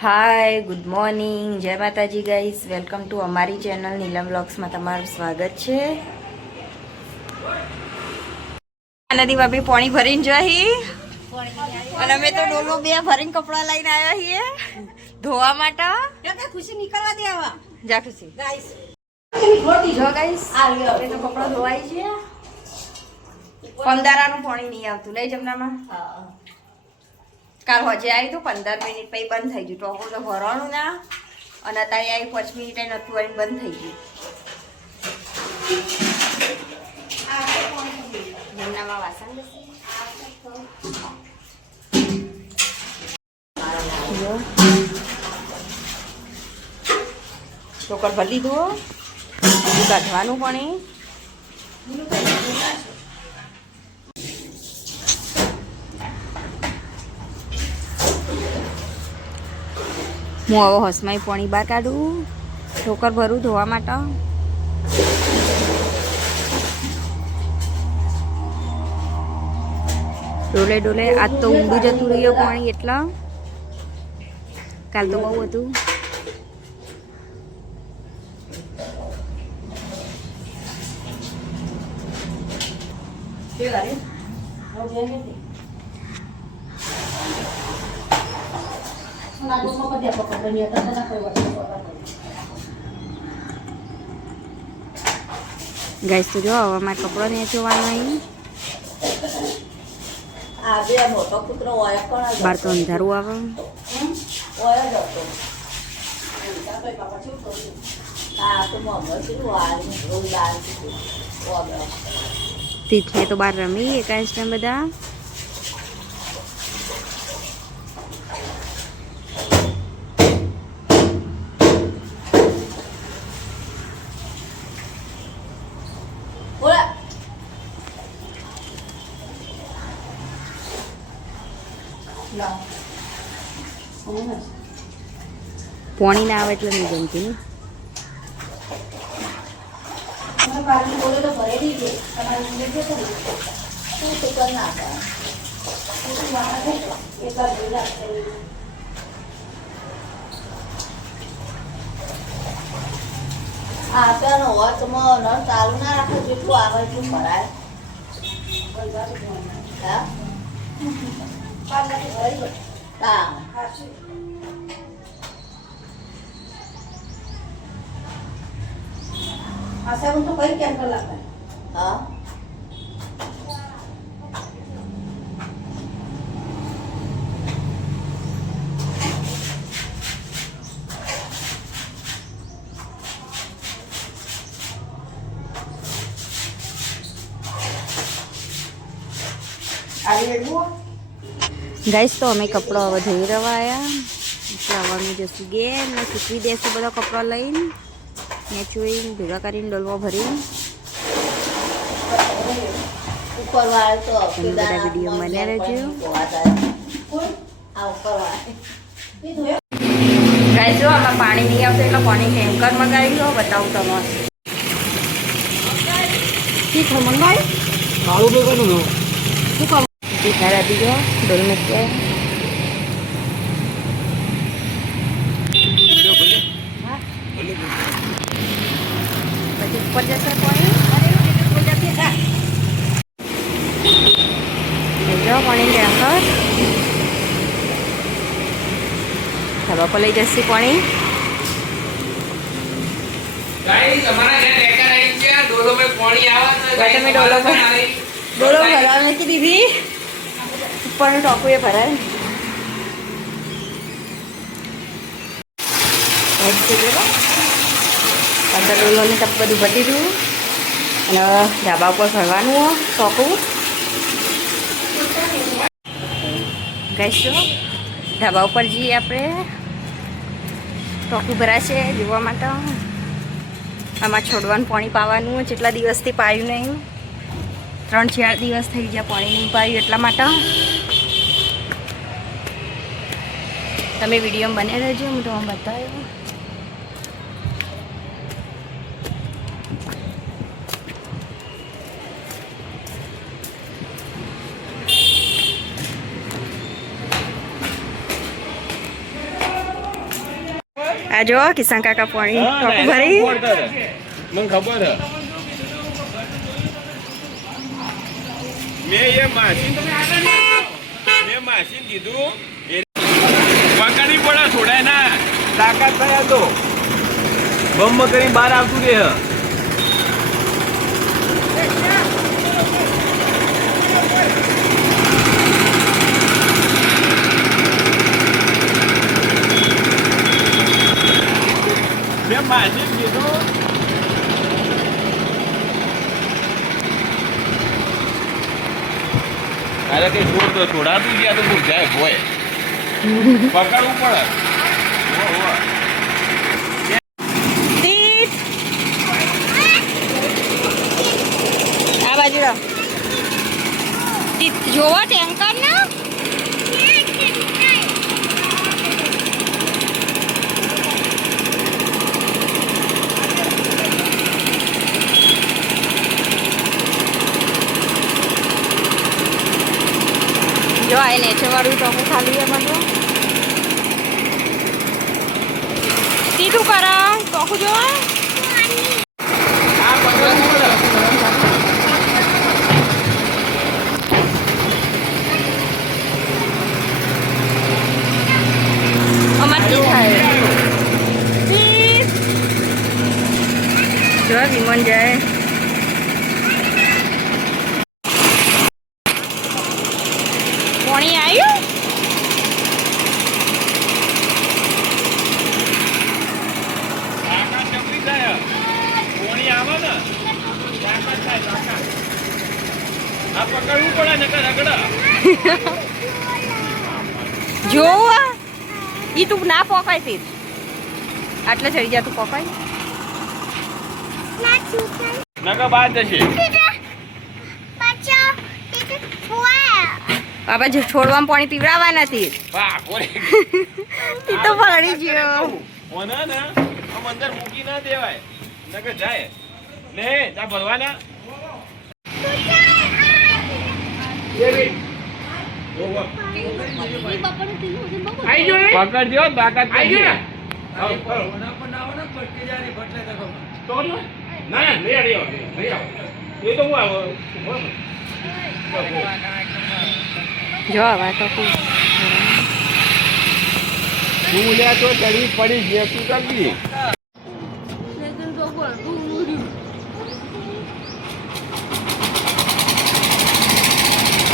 હાય, good morning, જય માતાજી guys. Welcome to અમારી ચેનલ નીલમ વ્લોગ્સમાં તમારું સ્વાગત છે. નદી ભાભી પાણી ભરીને જઈ અને અમે તો ડોલો બે ભરીને કપડા લઈને આવ્યા છીએ ધોવા માટે. ખુશી નીકળવા દે આવા જા ખુશી ગાઈસ જો ગાઈસ આપણે તો કપડા ધોવાય છે. પંદરાનું પાણી નહીં આવતું લઈ જમનામાં. કાલ હજે આવી તું 15 મિનિટ પછી બંધ થઈ ગયું. ટોકો તો ભરવાનું ના અને અત્યારે આવી 5 મિનિટ નતું આવીને બંધ થઈ ગયું. જમનામાં વાસણ ચોકર ભરી દીધું. કાઢવાનું પાણી હું હવે હસમાઈ પાણી બહાર કાઢું ઠોકર ભરું ધોવા માટે. ડોલે ડોલે આજ તો ઊંડું જતું રહ્યું પાણી એટલા. કાલ તો બહુ હતું. ગાઈસ તો જો હવે મારે કપડો નહીં જોવાનો અહીં. બહાર તો અંધારું આવે. તીર્થને તો બહાર રમી એકાંશ ટાઈમ બધા. પાણી ના આવે એટલે નહીં ગમતી ને. ચાલુ ના રાખો જેટલું આવે એટલું ભરાય. तो कहीं कैंकर लगता है. हाँ ગાઈસ તો અમે કપડો હવે ધોઈ રવાયા એટલે હવે અમે જશું ઘેર ને સૂકવી દેશું બધા કપડા લઈને ને ચોઈને ભેગા કરીને ડોલવા ભરીને. ऊपर वाले तो તમે બધા વિડીયો બન્યા રહેજો. ગાઈસ જો આમાં પાણી નહીં આવતું એટલે પાણી ટેન્કર મંગાવી લો. બતાવું તમારે ઠીક છે મંગાવી મારું બેગનું લો શું કામ તીખા રાતી જો ડોલ મૂક્યા. પછી ઉપર જશે પાણી. જો પાણી ટેન્કર ધાબા પર લઈ જશે પાણી. તમે ડોલો ભરવા નથી દીધી. ઉપરનું ટોપું એ ભરાય. અંદર ડોલોને ટપ બધું ભરી દીધું અને ધાબા ઉપર ભરવાનું ટોપું. કહીશું ધાબા ઉપર જઈએ આપણે. ટોકું ભરાશે જોવા માટે. આમાં છોડવાનું પાણી પાવાનું જેટલા દિવસથી પાયું નહીં. 3-4 દિવસ થઈ ગયા પાણી નહીં પાયું એટલા માટે. તમે વિડીયોમાં બને રહેજો હું તમને બતાવ્યું. આ જો કિશન કાકા પાણી ટોપું ભરી મને ખબર હે મેં માસી કીધું પકડી પડે છોડાય ના તાકાત થયા તો બમ કરી બહાર આવતું રે મેં માસી કીધું અરે કઈ છોડ તો છોડાતું ગયા તો હું જાય ભોય પકડવું પડે આ બાજુ જોવા ટેન્કર ના જો આ નેચર વાળું ટોપું ખાલી એમાં તો તીધું કરા ટોકું જો જો વિમન જાય પાણી આવ્યું પકડવું પડે નકર રગડા જો ઈ તું ના પોકાય તે આટલે ચડી જા તું પોકાય નકર બાદ જશે બાબા જે છોડવામાં પાણી પીવડાવવા નથી ઈ તો પડી ગયો ઓના ને આમ અંદર મૂકી ના દેવાય નકર જાય લે જા ભરવાના પકડજો તાકાત જો આવા તો તું લે તો ચડી પડી જે તું કરવી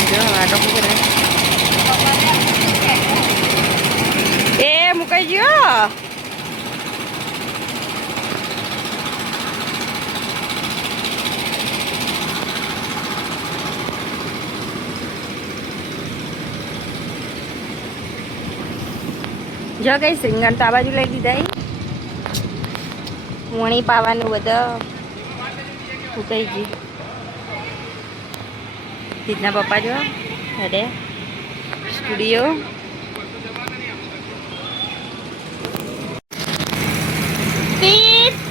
જો આવા તો એ મુકાઈ ગયો જો કઈ સિંગણ તો આ બાજુ લઈ દીધા વણી પાવાનું બધા ઉકાઈ ગયું સીધના પપ્પા જો હેડે સ્ટુડિયો તીર્થ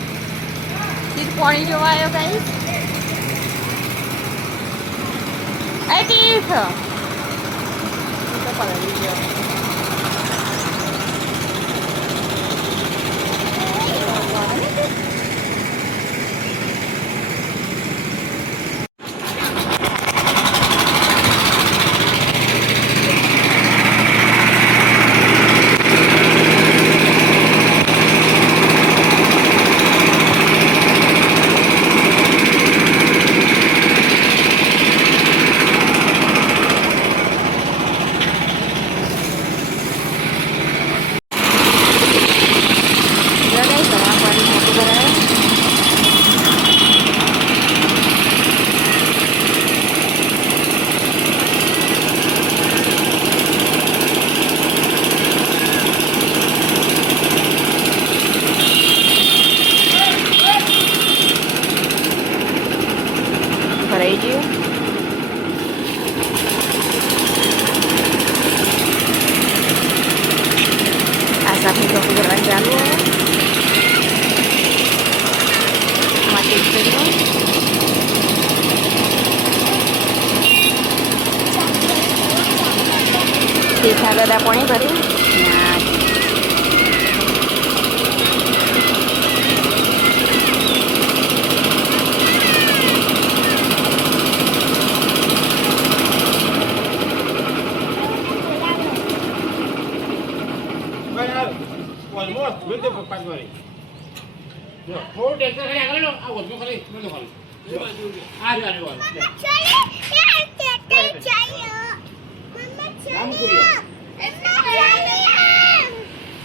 પાણી જોવા આવ્યો કઈ તીર્થ તો પલળી ગયો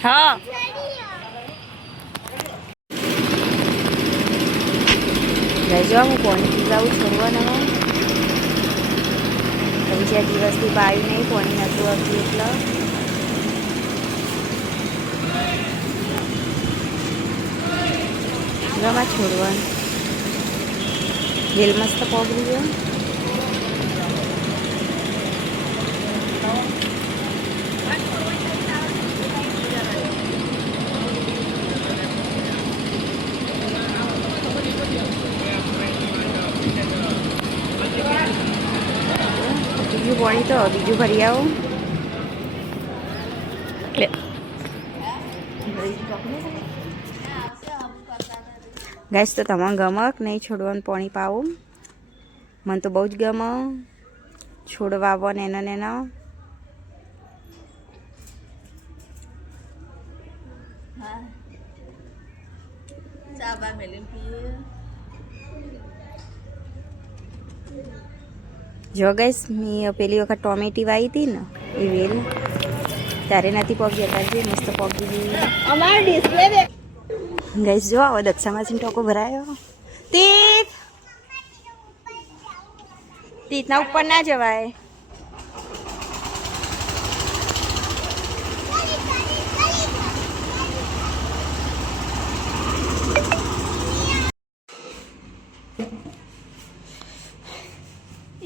હા જો હું પાણી પીવાવું છોડવાના 3-4 દિવસથી પાયું નહીં, પાણી નહોતું આવતું એટલે ગમાં છોડવાનું વેલ મસ્ત પોગરી ગયો. બીજું પાણી તો બીજું ભરી આવું. ગાઈસ તો તમને ગમે કે નહીં છોડવાનું પાણી પાવું? મને તો બહુ જ ગમે છોડવા આવો ને એના જો ગાઈસ મેં પેલી વખત ટોમેટી વાવી હતી ને એ વેલ ત્યારે નથી પગી અત્યારે મસ્ત પગી ગઈ. ગાઈસ જો આવો દક્ષામાંથી ટોકો ભરાયો. તીતના ઉપર ના જવાય.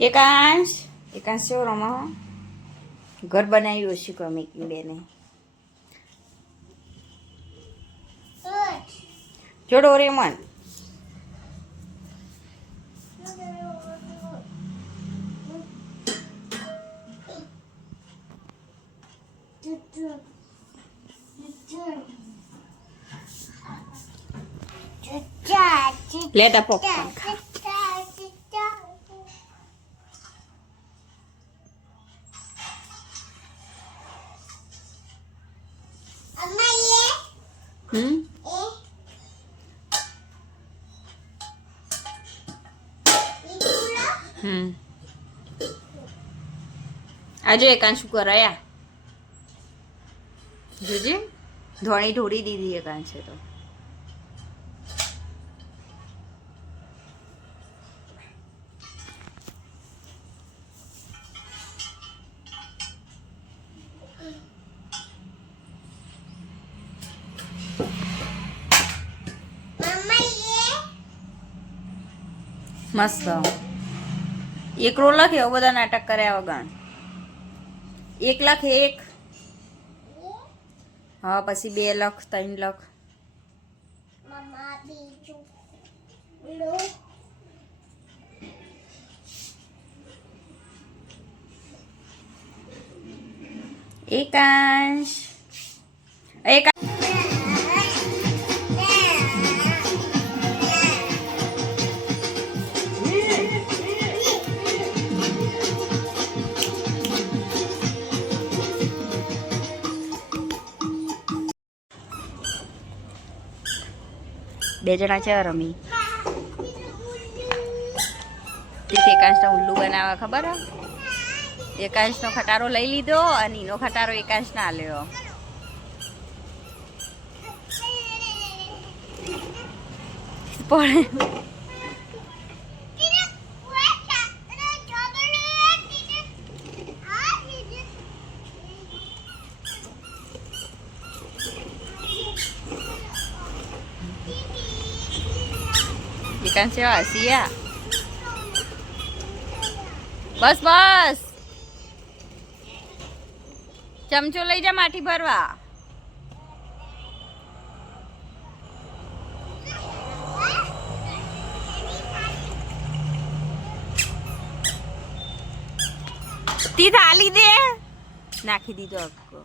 એકાંશ શું રમો? ઘર બનાવ્યું હશે કમે બેને. જો ડોરેમોન લેતા પોપકોર્ન ખા. આજે એકાંશ શું કરાયા જોજે ધોણી ઢોળી દીધી એકાંશે તો. મસ્ત 1 કરોડ લખ એવો બધા નાટક કર્યા વગર 1 લાખ 1 હા પછી 2 લાખ 3 લાખ એકાંશ બે જણા છે રમી. એકાંશનો ઉલ્લુ બનાવવા ખબર હે? એકાંશનો ખટારો લઈ લીધો અને એનો ખટારો એકાંશ ના લ્યો. પણ એકાંશ હસિયા બસ બસ ચમચો લઈ જા માટી ભરવા. તી થાલી દે નાખી દીધો અક્કો.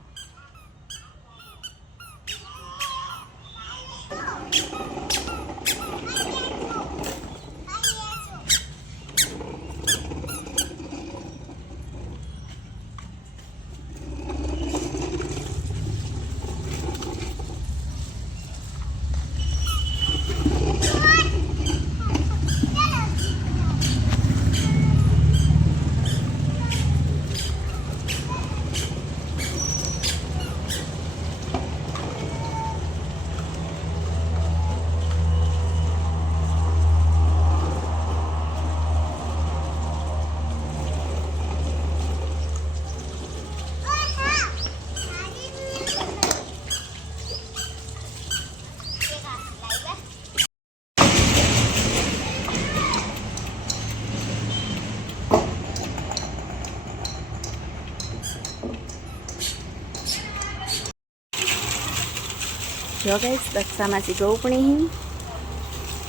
જો ગાઈસ દક્ષામાંથી ગૌપણી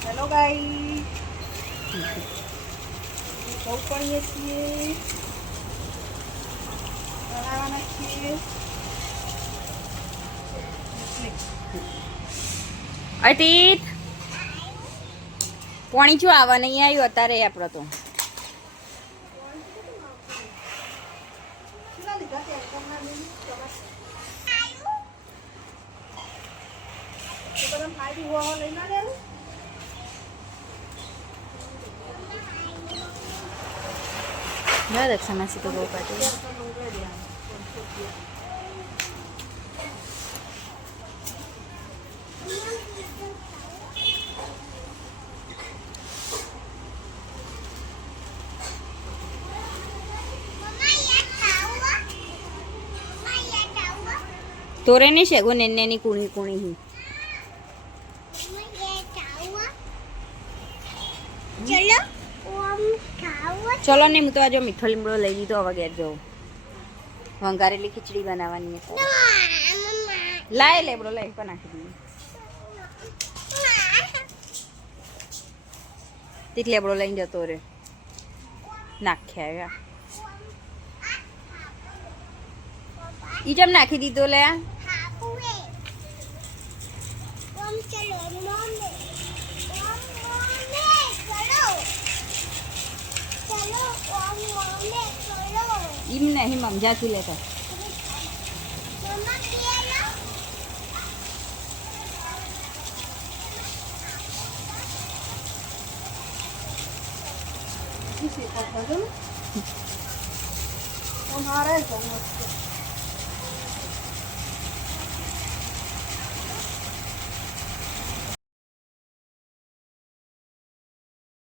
હેલો ગાઈ ગૌપણીએ છીએ બનાવવાના છીએ અતીત પાણી જો આવવા નહીં આવ્યું અત્યારે આપણે તો દક્ષા માસી તો બહુ પાટી તોરે નહીં શેગો નેની કુણી કુણી ચલો ને હું તો આજે મીઠો લીમડો લઈ લીધો હવે ઘેર જવું વંગારેલી ખીચડી બનાવવાની છે લાય લેબડો લઈ પણ નાખી દઈએ તીક લેબડો લઈને જતો રે નાખ્યા ઈ જેમ નાખી દીધો લે ઈમ નહીં સમજાતું લેતા Con hoa đấy, con